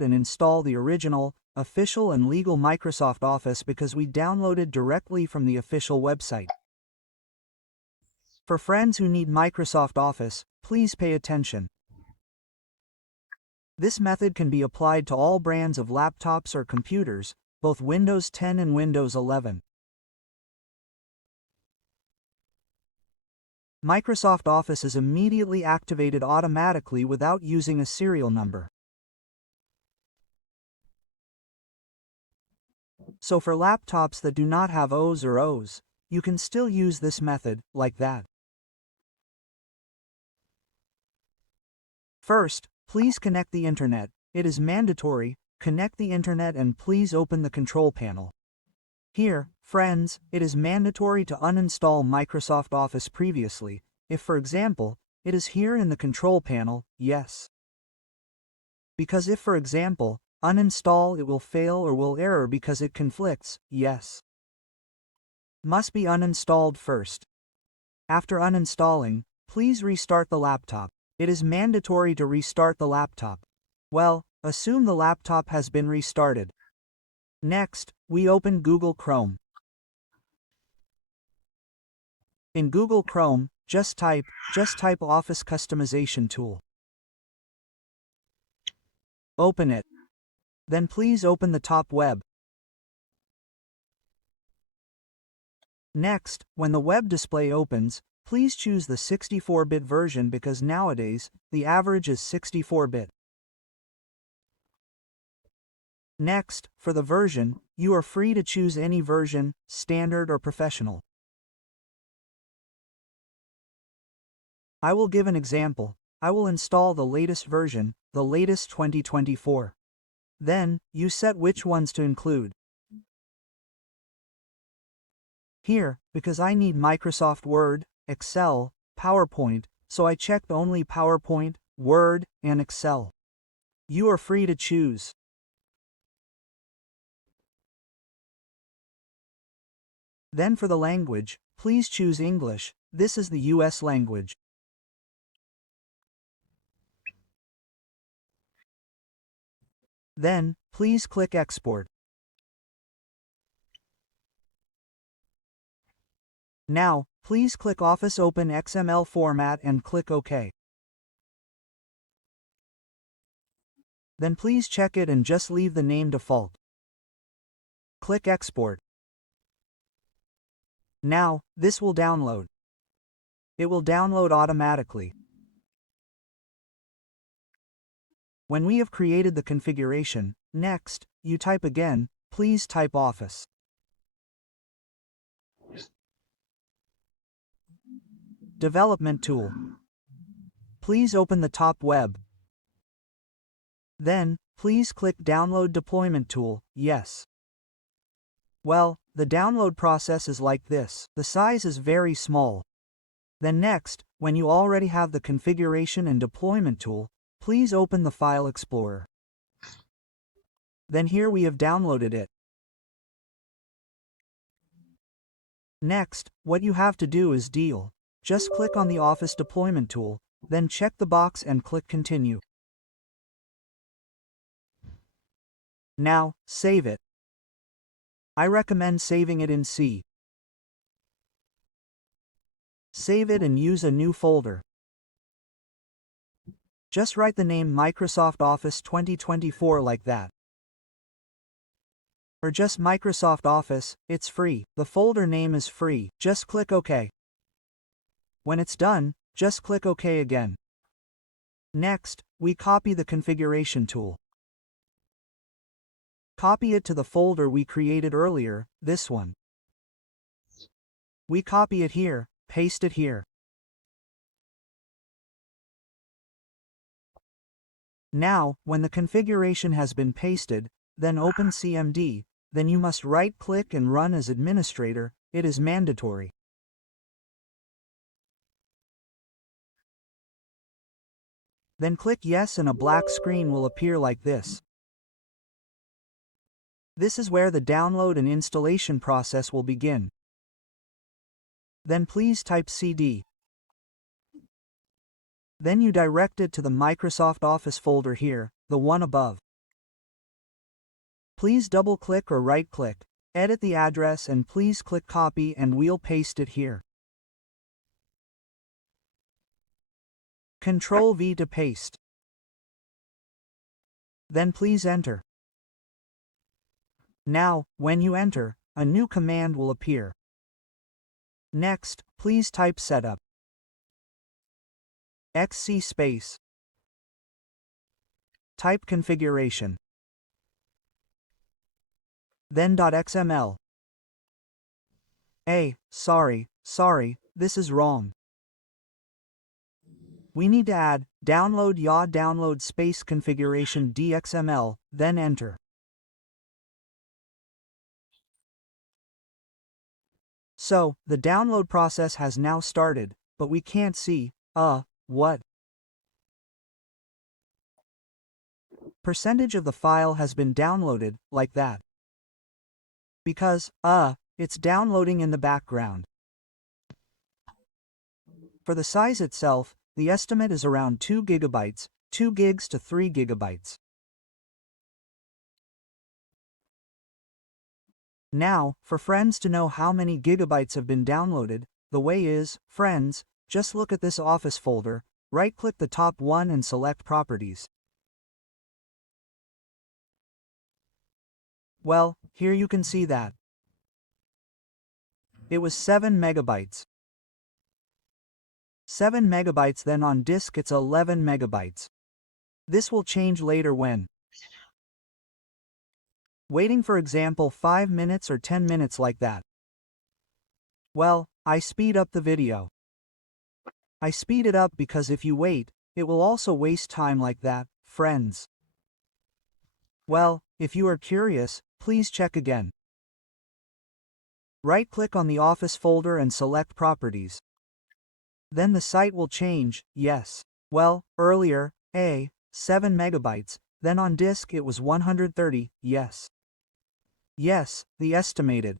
and install the original, official and legal Microsoft Office because we downloaded directly from the official website. For friends who need Microsoft Office, please pay attention. This method can be applied to all brands of laptops or computers, both Windows 10 and Windows 11. Microsoft Office is immediately activated automatically without using a serial number. So for laptops that do not have O's or O's, you can still use this method, like that. First, please connect the internet. It is mandatory. Connect the internet and please open the control panel. Here, friends, it is mandatory to uninstall Microsoft Office previously. If, for example, it is here in the control panel, yes. Because if, for example, uninstall, it will fail or will error because it conflicts, yes. Must be uninstalled first. After uninstalling, please restart the laptop. It is mandatory to restart the laptop. Well, assume the laptop has been restarted. Next, we open Google Chrome. In Google Chrome, just type Office Customization Tool. Open it. Then please open the top web. Next, when the web display opens, please choose the 64-bit version because nowadays, the average is 64-bit. Next, for the version, you are free to choose any version, standard or professional. I will give an example. I will install the latest version, the latest 2024. Then, you set which ones to include. Here, because I need Microsoft Word, Excel, PowerPoint, so I checked only PowerPoint, Word, and Excel. You are free to choose. Then for the language, please choose English. This is the US language. Then, please click Export. Now, please click Office Open XML format and click OK. Then please check it and just leave the name default. Click Export. Now, this will download. It will download automatically. When we have created the configuration, next, you type again, please type Office. Development tool. Please open the top web. Then, please click Download Deployment Tool, yes. Well, the download process is like this. The size is very small. Then next, when you already have the configuration and deployment tool, please open the File Explorer. Then here we have downloaded it. Next, what you have to do is just click on the Office Deployment tool, then check the box and click Continue. Now, save it. I recommend saving it in C. Save it and use a new folder. Just write the name Microsoft Office 2024 like that. Or just Microsoft Office, it's free. The folder name is free. Just click OK. When it's done, just click OK again. Next, we copy the configuration tool. Copy it to the folder we created earlier, this one. We copy it here, paste it here. Now, when the configuration has been pasted, then open CMD, then you must right-click and run as administrator. It is mandatory. Then click Yes and a black screen will appear like this. This is where the download and installation process will begin. Then please type CD. Then you direct it to the Microsoft Office folder here, the one above. Please double-click or right-click, edit the address and please click copy and we'll paste it here. Ctrl V to paste. Then please enter. Now, when you enter, a new command will appear. Next, please type setup. XC space. Type configuration. Then .xml. Sorry, this is wrong. We need to add download ya download space configuration .xml, then enter. So, the download process has now started, but we can't see, what percentage of the file has been downloaded, like that. Because, it's downloading in the background. For the size itself, the estimate is around 2 gigabytes, 2 gigs to 3 gigabytes. Now, for friends to know how many gigabytes have been downloaded, the way is, friends, just look at this Office folder, right-click the top one and select Properties. Well, here you can see that it was 7 megabytes. 7 megabytes, then on disk it's 11 megabytes. This will change later when waiting, for example 5 minutes or 10 minutes, like that. Well, I speed up the video. I speed it up because if you wait, it will also waste time, like that, friends. Well, if you are curious, please check again. Right-click on the Office folder and select Properties. Then the site will change, yes. Well, earlier, 7 megabytes, then on disk it was 130, yes. Yes, the estimated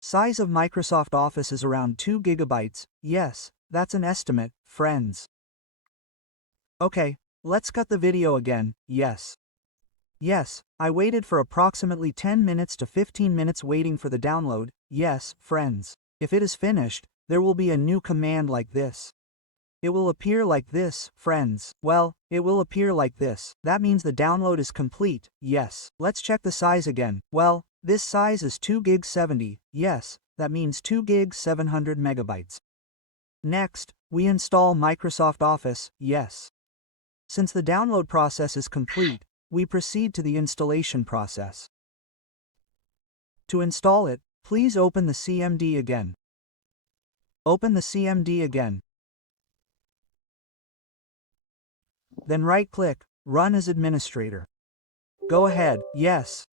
size of Microsoft Office is around 2 gigabytes, yes, that's an estimate, friends. Okay, let's cut the video again, yes. Yes, I waited for approximately 10 minutes to 15 minutes waiting for the download, yes, friends. If it is finished, there will be a new command like this. It will appear like this, friends. Well, it will appear like this. That means the download is complete, yes. Let's check the size again. Well, this size is 2 gig 70, yes, that means 2 gig 700 megabytes. Next, we install Microsoft Office, yes. Since the download process is complete, we proceed to the installation process. To install it, please open the CMD again. Open the CMD again. Then right-click, Run as Administrator. Go ahead, yes.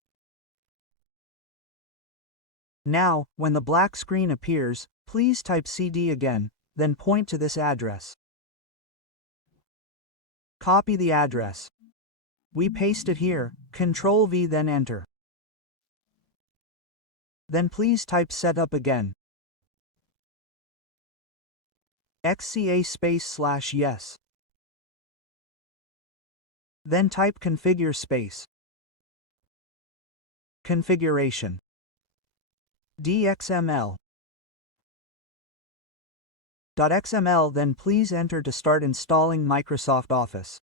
Now, when the black screen appears, please type CD again, then point to this address. Copy the address. We paste it here, Ctrl V, then enter. Then please type setup again. XCA space/yes. Then type configure space. Configuration. .xml. .xml, then please enter to start installing Microsoft Office.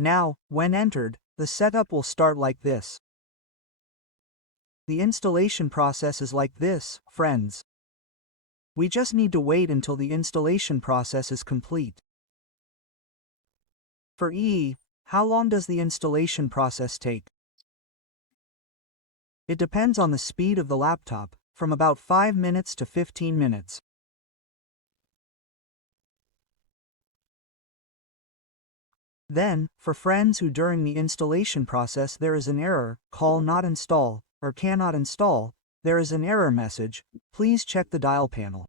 Now, when entered, the setup will start like this. The installation process is like this, friends. We just need to wait until the installation process is complete. For how long does the installation process take? It depends on the speed of the laptop, from about 5 minutes to 15 minutes. Then, for friends who during the installation process there is an error, call not install, or cannot install, there is an error message, please check the dial panel.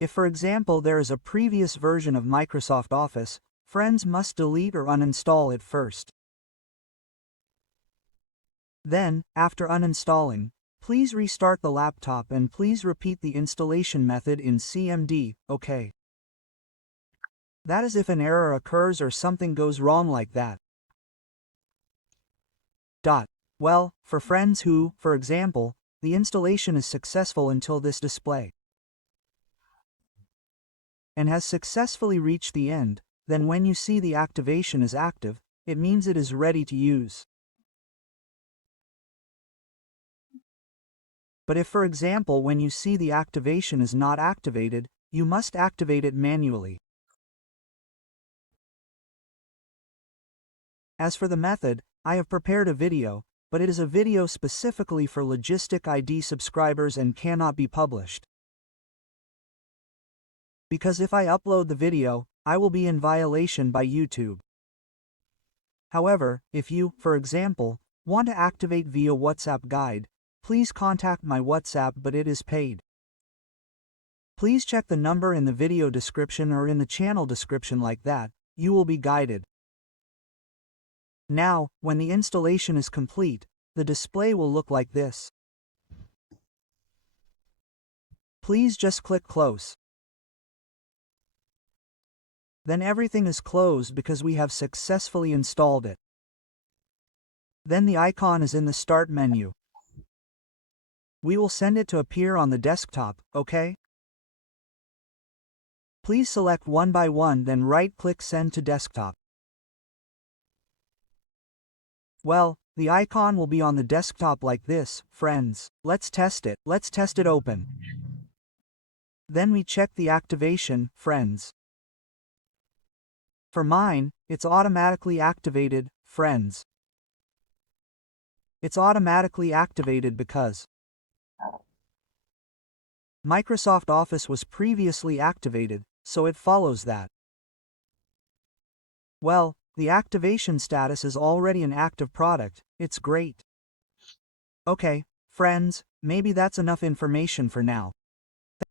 If for example there is a previous version of Microsoft Office, friends must delete or uninstall it first. Then, after uninstalling, please restart the laptop and please repeat the installation method in CMD, OK. That is if an error occurs or something goes wrong like that. Well, for friends who, for example, the installation is successful until this display and has successfully reached the end, then when you see the activation is active, it means it is ready to use. But if, for example, when you see the activation is not activated, you must activate it manually. As for the method, I have prepared a video, but it is a video specifically for Logistic ID subscribers and cannot be published. Because if I upload the video, I will be in violation by YouTube. However, if you, for example, want to activate via WhatsApp guide, please contact my WhatsApp, but it is paid. Please check the number in the video description or in the channel description like that, you will be guided. Now, when the installation is complete, the display will look like this. Please just click close. Then everything is closed because we have successfully installed it. Then the icon is in the Start menu. We will send it to appear on the desktop, okay? Please select one by one, then right-click Send to Desktop. Well, the icon will be on the desktop like this, friends. Let's test it. Let's test it open. Then we check the activation, friends. For mine, it's automatically activated, friends. It's automatically activated because Microsoft Office was previously activated, so it follows that. Well, the activation status is already an active product. It's great. Okay, friends, maybe that's enough information for now.